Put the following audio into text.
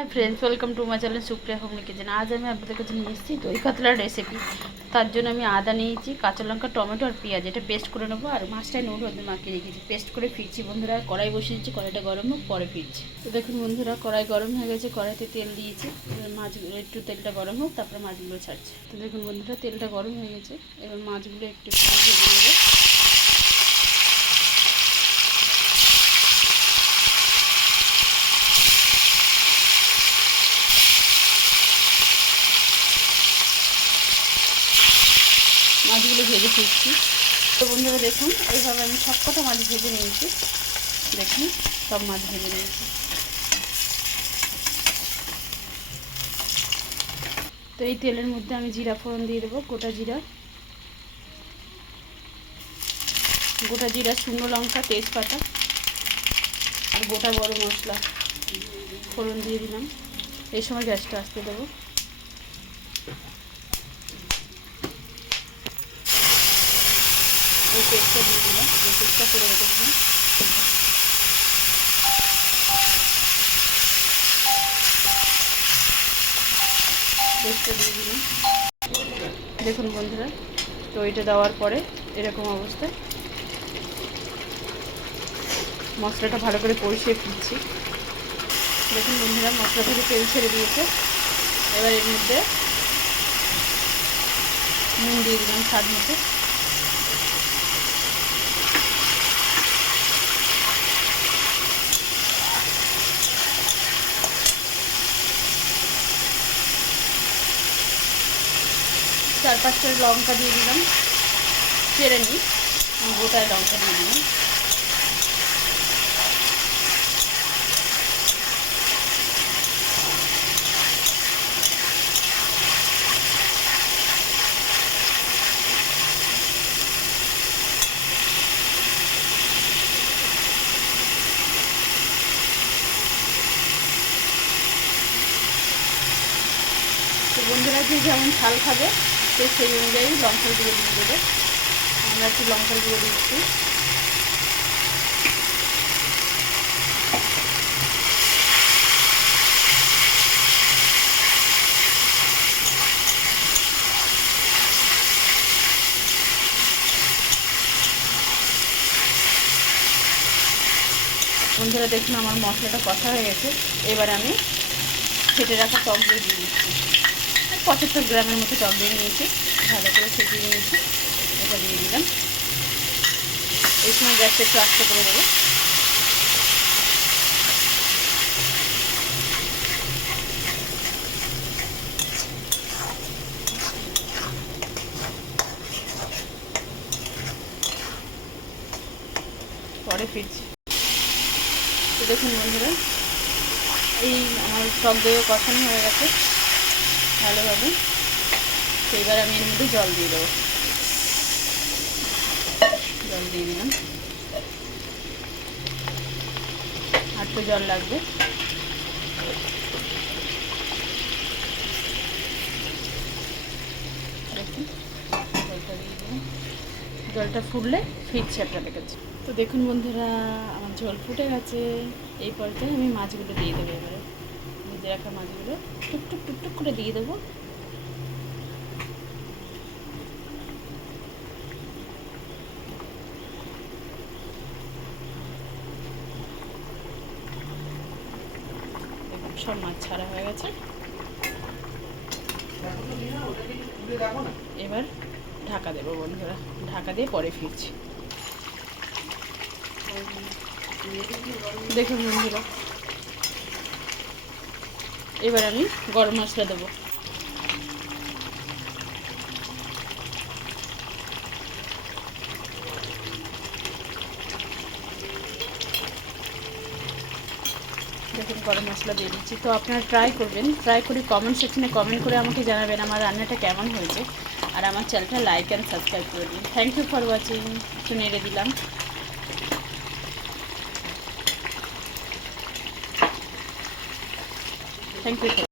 Hi friends, welcome to my channel Supriya homely kitchen. আজ আমি আপনাদের কাছে নিয়ে এসেছি দই কাতলার রেসিপি। তার জন্য আমি আদা নিয়েছি, কাঁচা লঙ্কা, টমেটো আর পেঁয়াজ, এটা পেস্ট করে নেবো। আর মাছটাই নুন হলুদ মাখিয়ে রেখেছি, পেস্ট করে ফিরছি। বন্ধুরা, কড়াই বসিয়ে দিচ্ছি, কড়াইটা গরম হোক, পরে ফিরছি। তো দেখুন বন্ধুরা, কড়াই গরম হয়ে গেছে, কড়াইতে তেল দিয়েছি। মাছগুলো একটু তেলটা গরম হোক, তারপরে মাছগুলো ছাড়ছি। তো দেখুন বন্ধুরা, তেলটা গরম হয়ে গেছে, এবার মাছগুলো একটু ভেজে নেবো। মাছগুলো ভেজে ফিরছি। তো বন্ধুরা দেখুন, এইভাবে আমি সব কটা মাছ ভেজে নিয়েছি। দেখুন, সব মাছ ভেজে নিয়েছি। তো এই তেলের মধ্যে আমি জিরা ফোড়ন দিয়ে দেবো, গোটা জিরা, শুকনো লঙ্কা, তেজপাতা আর গোটা গরম মশলা ফোড়ন দিয়ে দিলাম। এই সময় গ্যাসটা আসতে দেবো। এই পেস্টটা দিয়ে দিলাম, যে পেস্টটা করে রেখেছিলাম। পেস্টটা দিয়ে দিলাম। দেখুন বন্ধুরা, তো এটা দেওয়ার পরে এরকম অবস্থায় মশলাটা ভালো করে কষিয়ে ফিরছি। দেখুন বন্ধুরা, মশলা থেকে তেল ছেড়ে দিয়েছে। এবার এর মধ্যে নুন দিয়ে দিলাম স্বাদ মতো। চার পাঁচটা লঙ্কা দিয়ে দিলাম, চেড়ে নিই, গোটায় লঙ্কা দিয়ে দিলাম। তো বন্ধুরা, যে যেমন ঝাল খাবে সে সেই অনুযায়ী লঙ্কার গুঁড়ো দিয়ে দেবে। আমরা একটু লঙ্কার গুঁড়ো দিচ্ছি। বন্ধুরা দেখুন, আমার মশলাটা কষা হয়ে গেছে। এবার আমি ফেটে রাখা টক দই দিয়ে দিচ্ছি। 75 গ্রামের মতো টক দই নিয়েছি, ভালো করে ফেটিয়ে নিয়েছি। এটা দিয়ে দিলাম। এই সময় গ্যাসটা একটু আস্তে করে দেবো। পরে ফিরছি। তো দেখুন বন্ধুরা, এই আমার টক দইও কষানো হয়ে গেছে ভালোভাবে। তো এবার আমি এর মধ্যে জল দিয়ে দেবো। জল দিয়ে দিলাম, আর তো জল লাগবে। দেখুন, জলটা দিয়ে দিলাম। জলটা ফুটলে ফিরছি আপনাদের কাছে। তো দেখুন বন্ধুরা, আমার ঝোল ফুটে গেছে। এই পর্যায়ে আমি মাছগুলো দিয়ে দেবো। এবারে ভেজে রাখা মাছগুলো টুকটুক টুকটুক করে দিয়ে দেবো। দেখুন, সব মাছ ছাড়া হয়ে গেছে। এবার ঢাকা দেবো বন্ধুরা, ঢাকা দিয়ে পরে ফিরছি। দেখুন বন্ধুরা, এবার আমি গরম মশলা দেবো। দেখুন, গরম মশলা দিয়ে দিচ্ছি। তো আপনারা ট্রাই করবেন, ট্রাই করে কমেন্ট সেকশনে কমেন্ট করে আমাকে জানাবেন আমার রান্নাটা কেমন হয়েছে। আর আমার চ্যানেলটা লাইক অ্যান্ড সাবস্ক্রাইব করে দিন। Thank you for watching. একটু নেড়ে দিলাম। Thank you.